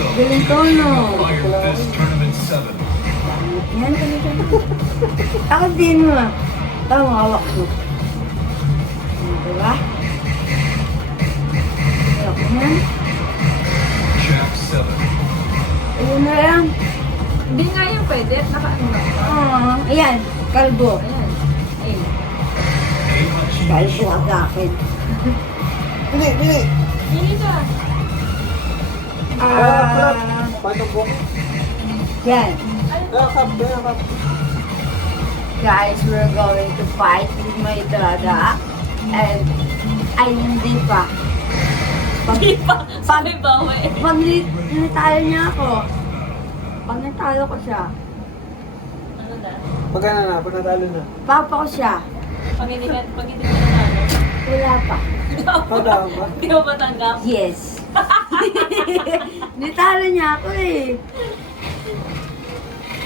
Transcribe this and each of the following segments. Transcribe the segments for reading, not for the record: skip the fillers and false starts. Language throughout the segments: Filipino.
Galing tono. Fire this tournament 7. Yan, ako din mo. Tama, hawak mo. Diba? Hawak mo yan. Jack 7. Ayun na lang. Hindi nga yung pwede. Naka-ano lang. Ayan, kalbo. Ayan. Ayun. Kalbo ka sa akin. Bili! Hindi siya. Paano po? Yan. Kaya Guys, we're going to fight with my dada. And, ay hindi pa. Hindi pa. Sabi bawi. Pag natalo niya ako, pag natalo ko siya, Ano na? Pagkana na, pag natalo na. papa ko siya. Pag hindi ka nanalo. Wala pa. Tandaan ba? Hindi mo matanggap. Yes. Natalo niya ako eh.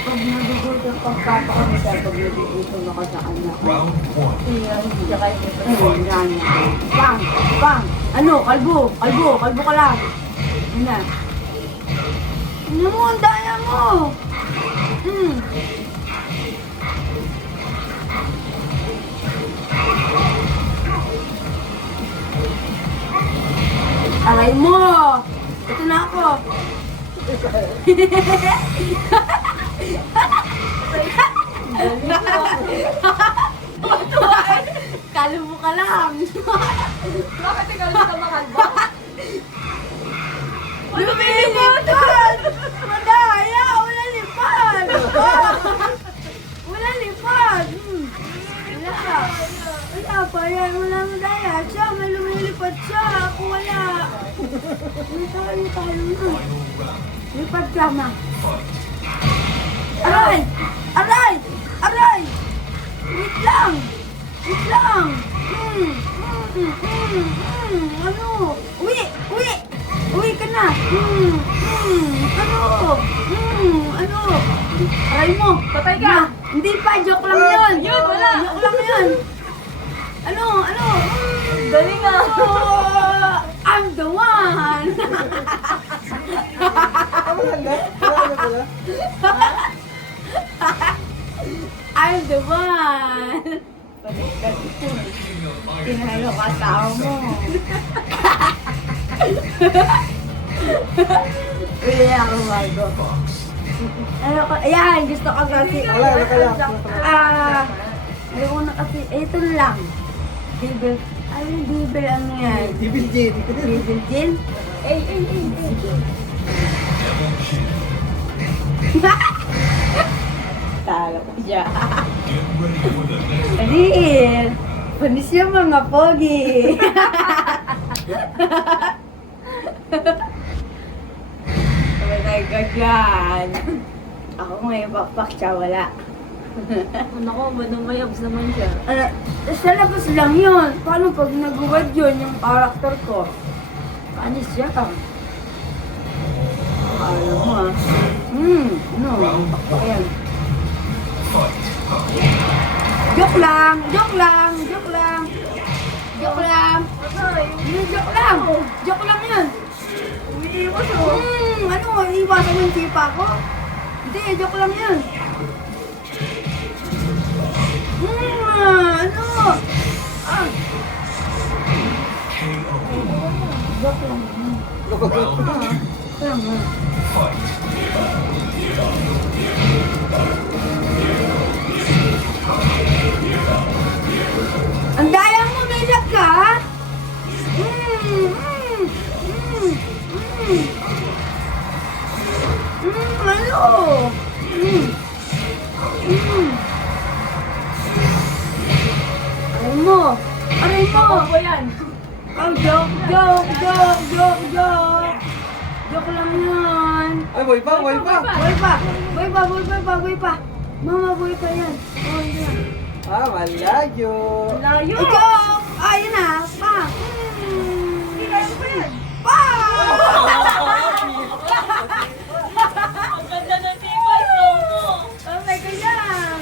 Pag nagugulat ang pagpapa ko na siya, pag nag-iipon ako sa kanya. Round 1. Hindi siya kayo ayun, yan. Bang! Bang! Ano? Kalbo! Kalbo! Kalbo ka lang! Ano na? Ano mo? Ang daya mo! Aray mo! Ito na ako! Kalbo ka lang! Bakit ikaw dito makalbo? Lumilipad! Madaya! Wala lipad! Wala lipad! Wala! Wala pa yan! Wala madaya! Siya! May lumilipad siya! Ako wala! Tayo na! Lipad ka ma! Aray! Aray! Aray! Wait lang! Wait lang! Ano? Uwi! Uwi! Uwi ka na! Ano? Ano? Aray mo! Patay ka! Ma, hindi pa! Joke lang yun! Yun, wala. Joke lang yun! Ano? Ano? Dali nga. Oh, I'm the one! Wala na? Wala na pala? I'm the one! Baliktad ito. Tinalo ka tao mo. Wala ako bago. Ano ko? Ayan, gusto ko kasi. Wala, nakalak. Ayoko na kasi. Ito na lang. Bibel. Ano yung bibel ano yan? Evil Jin. Bibel gin? Eh. Talo ko siya. Get ready for the next Dahil, panis yung mga pogi. Wala ka dyan. Ako ngayon backpack siya, wala. Ano ko, may abs naman siya. Sa labas lang yun. Paano pag naguwad yun, yung character ko? Panis siya. Alam mo ah. Ano? Backpack yan. fight. Joke lang! Joke lang! Joke lang! Joke lang! Joke lang! Joke lang yun! Umiiwas o. Ano? Iwasan mo yung sipa ko? Hindi, joke lang yun! Ano? Joke lang. Round 2. Joke lang yun. Fight. Ang daya mo, may lag ka? Ano? Aray mo! Aray mo! Ako yan. Oh, joke! Joke lang yan! Ay, boy pa, boy pa. Buhay pa! Mama, buhay pa yan! Oh, yan! Ah, malayo. Layo. Ikaw! Ayun na! Pa! Hindi kaya ko yan. Pa! Ang ganda ng tipas mo. Oh my God yan!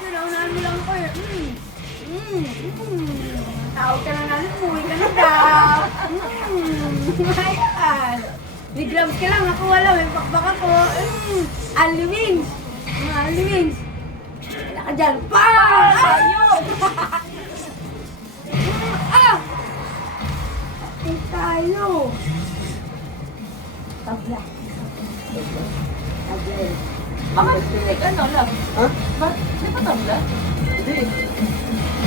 Sinaunahan mo lang ko eh. Tawag ka na namin, umuwi ka na daw. Ayan! May grams ka lang, ako wala, may pakpak ako. Only wings. Mga only wings. Wala ka dyan. Pang! Layo! Ah! Patay tayo. Tabla. Tabla. Bakit ano, love? Ha? Ba't di ba tabla? Hindi.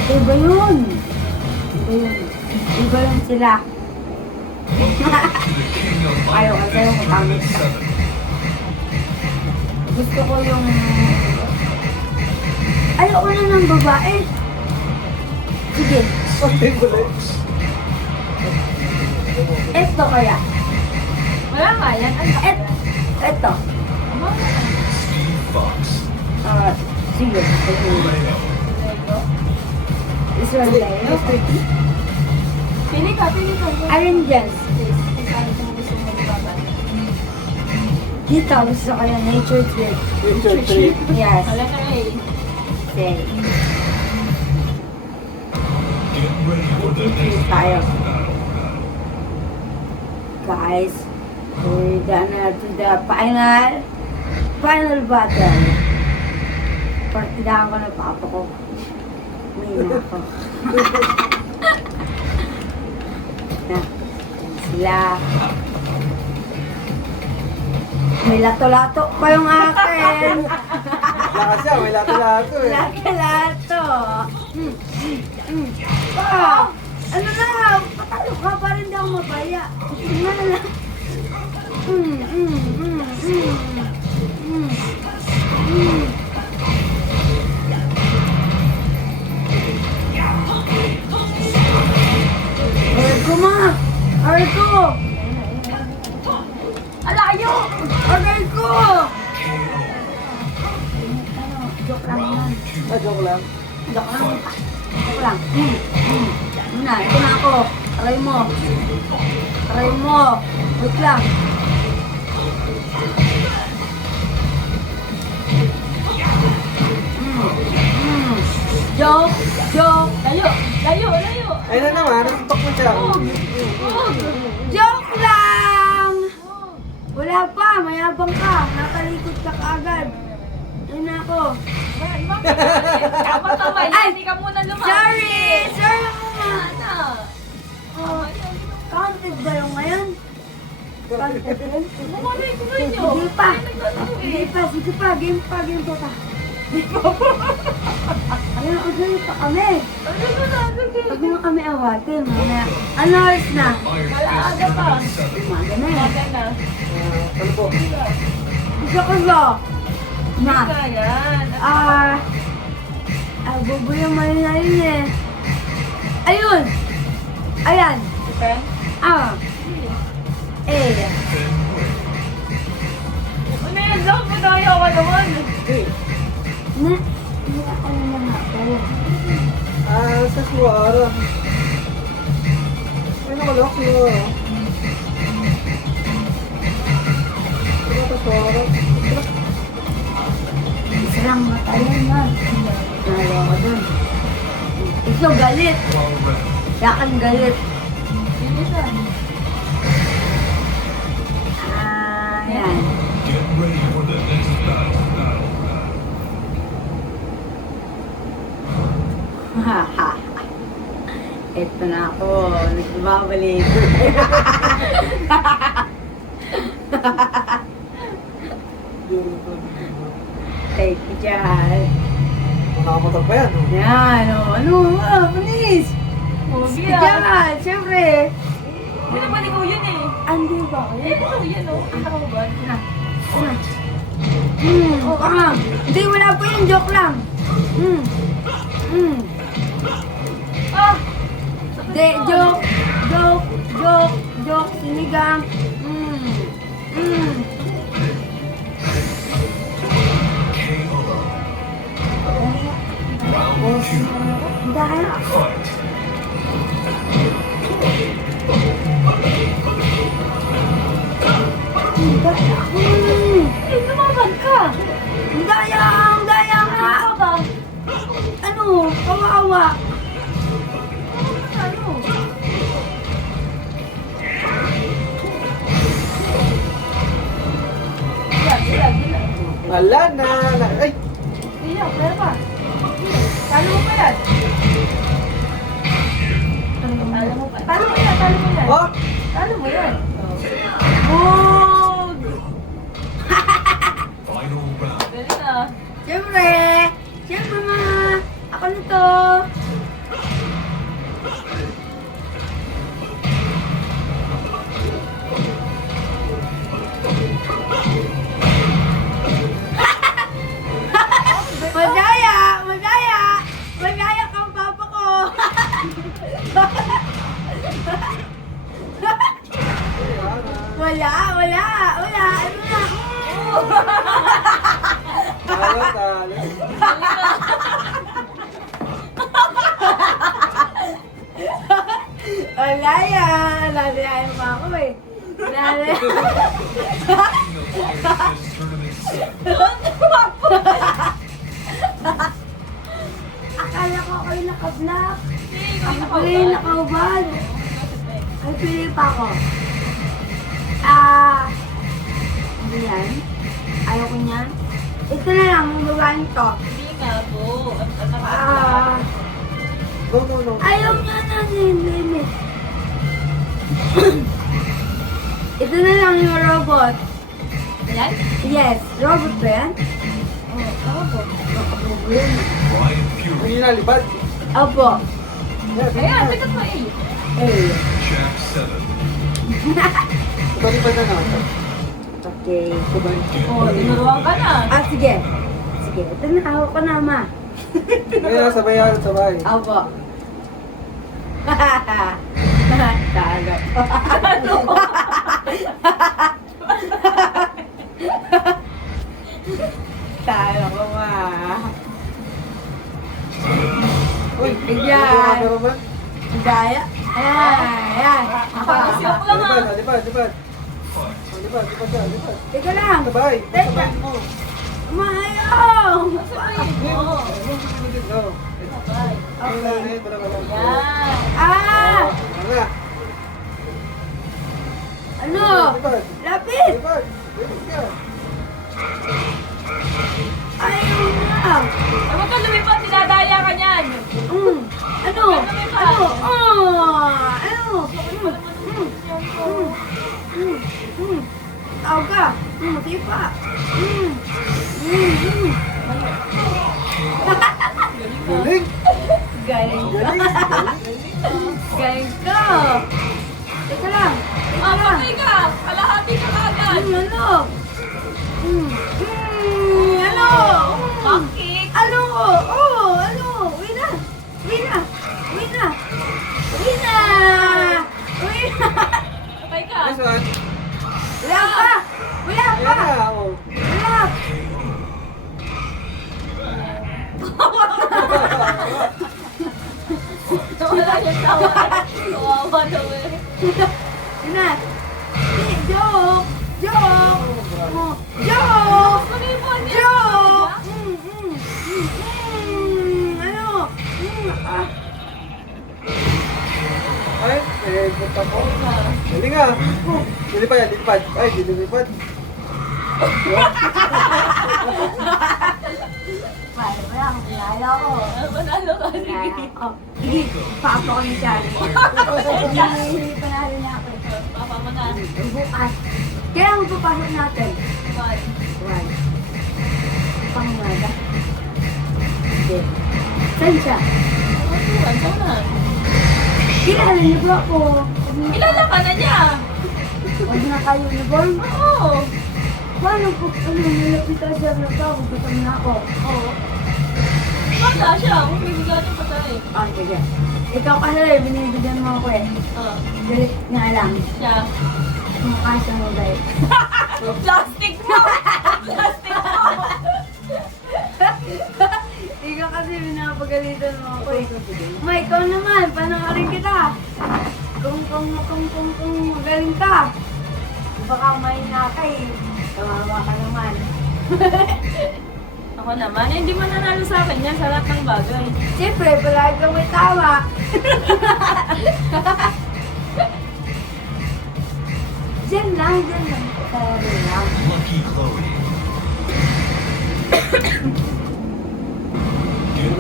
Iba yun. Iba yun. Iba yun sila. Ayaw kasi yung pangit. Gusto ko yung... Ayoko na ng babae. Sige. Okay, tuloy. Eto kaya. Wala nga yan. Eto. Fox. Sige. Leo. This one Leo. Pili ka. Arranges. Sabi ko gusto mo babae. Dito, gusto ko yung nature trip. Nature trip. Yes. Wala ka eh. Okay. Get ready for the next Tayo. battle. Guys, we're gonna do the final battle. Partidahan ko na papa ko. May na ako. Yan sila. May lato-lato pa yung akin. Lakas siya, may lato-lato eh. Lato-lato. Ah! Ano na? Patalo ka pa rin daw mabaya. Tingnan na lang. Arko ma! Arko! Alayo! Arko! Joke lang yan. Ah, joke lang. Joke lang. Joke lang. Muna, ito na ako. Try mo. Try mo. Wait lang. Joke! Joke! Layo! Layo! Layo! Ayun na naman, nasipak mo siya. Joke lang! Wala pa, mayabang ka. Nakalikod ka kaagad. Ayun na ako. Tama-tama. Ay! Hindi ka muna lumaki. Sorry! Sorry muna. Ano? Oh, counted ba yung ngayon? Counted rin? Kumalay ko rin nyo. Hindi pa. Naglalaro Hindi eh. pa. Sige pa. Game pa. Game pa pa. Ayun, usually pa kami. Ano ba na? Huwag mo kami awatin. Mamaya. Ano oras na? Malaaga pa. Umaga na eh. Umaga na. Ano po? Gusto ko ba? Na. Yan. Bubo yung mali na yun eh. Ayun! Ayan! Okay? Eh. Ano yan? Love mo tayo ka naman. Hindi ako naman ako. Sa suwara. Ay, nakalak suwara. Ano ka suwara? Isa lang matayan na. Nalo ko dun. Ito galit. Yakan galit. Bilisan. Ayan. Get ready for the next battle. Haha. Ito na ako. Nagbabalik. Take it dyan. Nakakamotor pa yan. oh. Yan, ano, panis. Pogi Diyan, ah. syempre. Hindi naman ikaw yun eh. Andi ba ako? Eh, ikaw yan oh. Ang nakabad. Na. Hindi, wala po yun. Joke lang. Ah! Hindi, joke. Joke. Sinigang. Round two. Dahil, Fight. dahil ako nun Eh, lumaban ka. eh. Dayang ka. Ano ba? Ano, kawawa. Ano? Wala na. Ay! Hindi yan, meron pa. Talo mo pa yan. Talo mo pa. Talo mo yan, talo mo yan. Oh! Talo mo yan. Bug! Final round. Galing ah. Siyempre! Siyempre mga! Ako na to! Madaya! Madaya! Madaya kang papa ko! Wala! Wala! Wala! Ano na? Talo, talo. Wala yan! Lalayain pa ako eh. Lalayain. This tournament set. Akala ko ako'y naka-black. Ako pala yung naka-ubad. Ay, pili pa ako. Hindi yan. Ayaw ko niyan. Ito na lang, ang babaeng to. Hindi nga po. No, no, no. Ayaw niya na, hindi. Ito na lang yung robot. Ayan? Yes, robot ba yan? Oo, tama po. Brian Fury. Hindi nalipad. Opo. Ayan, pikat mo eh. Eh. Jack 7. Palipad na naman. Okay. Sabay. Oo, tinuruan ka na. Sige. Sige, ito na, hawak ko na, ma. Kaya sabay yan, sabay. Opo. Tago. Tago ko, ma. Uy! Ayan. Ano ba? Daya. Ayan. Kasi ako lang ah. Lipad, lipad. Lipad, lipad yan, lipad. Teka lang. Sabay. Teka. Sabay mo. Mayaw. Sabihin mo. Go. Sabay. Okay. Yan. Ah! Ano? Ano? Lipad. Lapit. Lipad. Lipad ka. Ayaw na. Huwag ka lumipad, dinadaya ka niyan. Ano? Ano? Ano? Tawag ka. Tipa. Galing. Galing ka. Galing ka. Teka lang. Teka Ah, lang. patay ka. Kalahati ka agad. Ano? Ano? Bakit? Ano? Oh, ano? Wina. Wina. Wina. Wina. Wina. Patay ka. Nice one. Wala pa. Wala pa. Yeah. Oh. Wala. Wala yung tawa. Kawawa daw eh. Wina. Joke. Joke. Oh, joke. Lumipad niya. Joke. Ano? Ay, punta ko. Galing ah. Dilipad yan, dilipad. Ay, dilipad. Wala. Wala ko. Manalo ka. Sige. Sige, papa ko ni Charlie. Hindi panalo na ako. Papa mo na. Bukas. Kaya ang papasok natin. Bye. Right. Pangumaga. Hindi. Saan siya? Saan na? Kilala niyo ba ako? Kilala ka na niya. Huwag na kayo uniform. Oo. Paano po, nilapitan siya ng tao, gutom na ako. Oo. Bata siya. Huwag may bigla niya patay. Sige. Ikaw kasi, binibigyan mo ako eh. Oo. Galit nga lang. Siya. Mukha siya mo guys. Plastic mo! Plastic mo! Ikaw kasi pinapagalitan mo ako eh. Ma, ikaw naman, panangarin kita. Kung magaling ka. Baka may nakay. Kawawa ka naman. Ako naman, hindi mo nanalo sa akin yan sa lahat ng bagay. Siyempre, palagi kang may tawa. Diyan lang. Kaya lang. Lucky Chloe.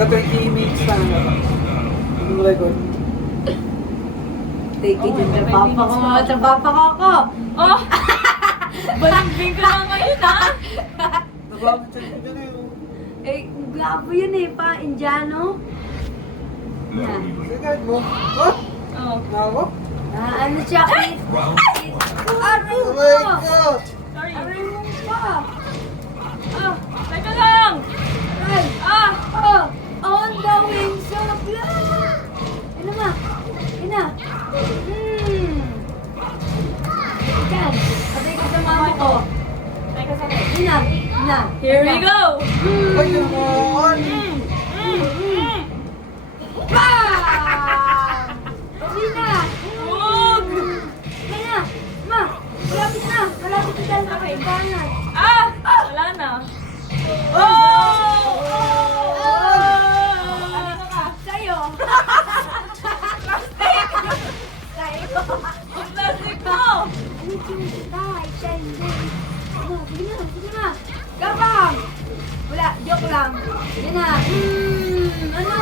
Mga 20 minutes lang. Yung record. Take it yung trapapa ko. Trapapa ko ako. Oh! Balimbing ka na ngayon, ha? Nababachat ko dyan eh. Eh, glabo yun eh, pa Indiano. Na. Sige, mo. Oh! Oh. Nako? Ano siya, Kate? Round Aray Oh mo my pa! God! Sorry. Aray mo pa! Ah, teka lang! Aray! Ah! Oh! On the wings of love! Ina ma! Ina! Yan! Patay ka sa mama ko! Teka sa akin. Ina! Ina! Here we go! Ay, naman! Bam! Ina! Huwag! Ina! Ma! Malapit na! Malapit na tayo sa kaibanan! Ah! Wala na. Oh! Ano ka? Sa'yo! Sa'yo! Ang plastic mo! Ano yung tay? Siya hindi. Ano? Sige na! Sige na! Gabang! Wala! Joke lang! Yan na! Ano?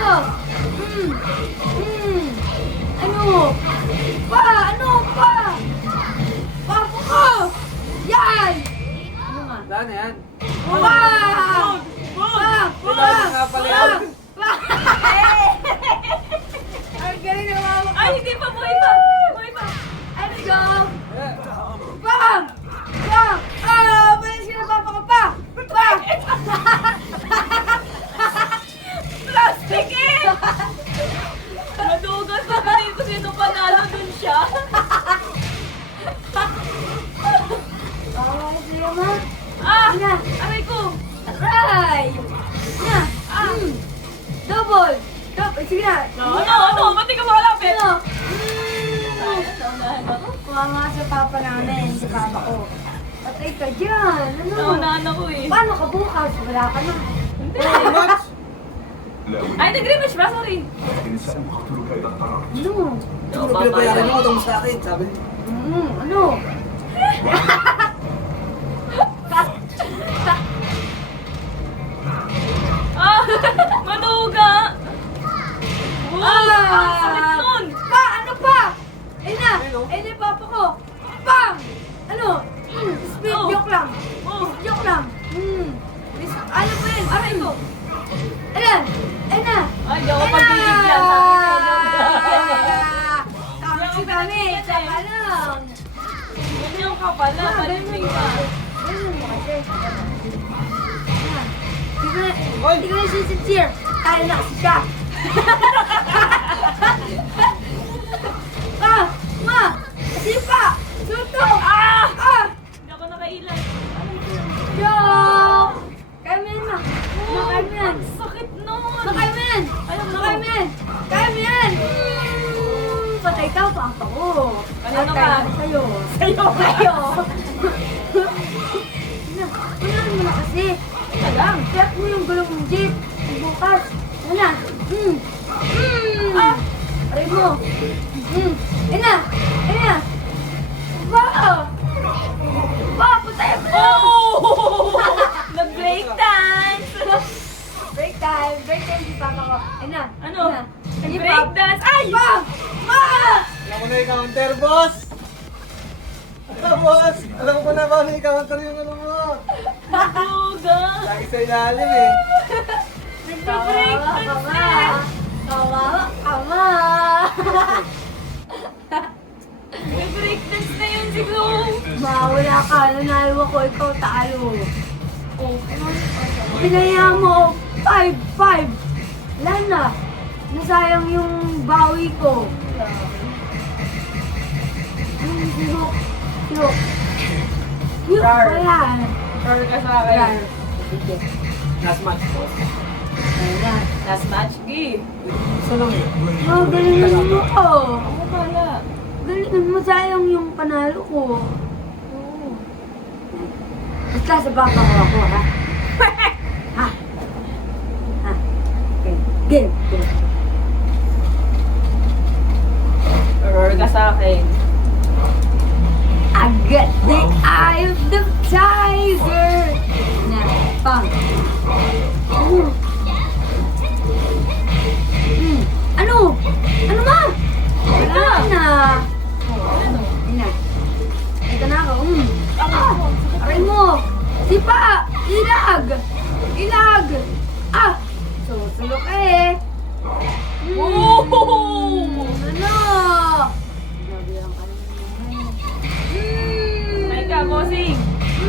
Ano? Pa! Ano pa? Papo ko! Yan! Ano nga? Wala na yan. Wow! Wala nga pala yan. Ang galing na mama ko! Ay, hindi pa! Buhay pa! Buhay pa! Let's go! Eh, Bam! Bam! Ah! Malis ka na papa ko pa! Bam! Plastic eh! Nadugas pa ka dito sino panalo dun siya. Oh, sige ma! Ah! Ina! Aray ko! Aray! Ina! Double! Double! Sige na! Ano? Ba't di ka makalapit? Ano? Naunahan ako? Kuha nga sa papa namin, sa papa ko. Patay ka dyan! Ano? Naunahan ako eh. Paano ka bukas? Wala ka na. Hindi. much? Ay, nag-rematch ba? Sorry. Ano? Ano pinapayaran mo itong sa akin? Sabi niya. Ano? Ah! Maduga! Wow! Ang sakit nun! Pa! Ano pa? Ayun na! Ayun na yung papa ko! Bam! Ano? Speed Oh. joke lang! Oh! Joke lang! Ano pa yun? Aray ko! Ayan! Ayun na! Ay, di ako pagbibigyan. Sabi ko, Tapos kami! Saka lang! ganyan ka pala. Palimbing ka. Ganun mo kasi. Ayan. Oy! Hindi ko na siya. Tayo na kasi siya. Ah! Ma! Sipa! Suto! Ah! Ah! Hindi ako nakailan. Joke! Kaya mo yan, ma. Kaya mo yan. Ang sakit nun! Kaya mo yan. Ayaw mo. Kaya mo yan. Kaya mo yan. Patay ka, papa ko. Kanino Patay ka? na sa'yo. Sa'yo. Sa'yo. Unahan mo na kasi. Alam. Check mo yung gulong ng jeep. Bukas. Ano na? Ah! Aray mo. Ina! Ina! Wow! Wow! Patay mo! Oh! Nag-break dance! Break time! Break time si papa ko. Ina! Ano? Ina. Nag-break dance! Ay! Pa! Ma! Alam ko na yung counter, boss! Boss! Alam ko na paano i-counter yung ano mo. Naduga! Lagi sa ilalim eh. Nag-break Kawawa ka, dance ma! eh! Kawawa ka, ma! Nag-break dance na yun si Glo! Ma, wala ka. Nanalo ako. Ikaw talo. Oh, pinaya mo. 5-5. Wala na. Nasayang yung bawi ko. Sino? Yung Rar. wala. Sorry ka sa Wala. akin. Sige. Last match, boss. Ayan. Last match, Gi. Isa lang eh. Oh, galingan mo ko. Ako pala. Galingan mo. Sayang yung panalo ko. Oo. Basta sa baka ko ako, ha? Ha? Ha? Okay. Game. Game. Sorry ka sa akin. I got the eye of the tiger. Na, pang.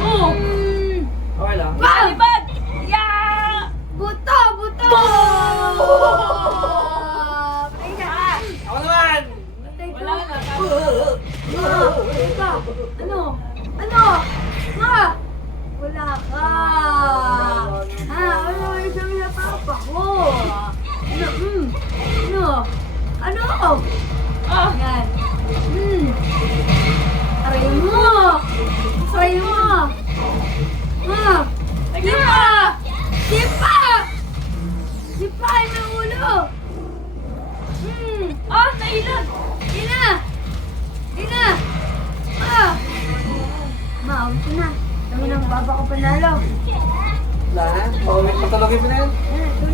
Oh! Okay lang. Lipad! Yeah! Buto! Buto! Patay na! Ako naman! Patay ka! Wala na. Ma! Teka! Ano? Ano? Ma! Wala ka! Ha? Ano yung sabi na papa ko? Ano? Ano? Ano? Ah! Yan. Aray mo! Aray mo! Ma! Di pa! Di pa! Di pa! Yung ulo! Ah! Nailan! Di na! Di na! Ma! Ma, ulit na. Sabi ng papa ko panalo. Wala na? Patulogin mo na yan. Yan,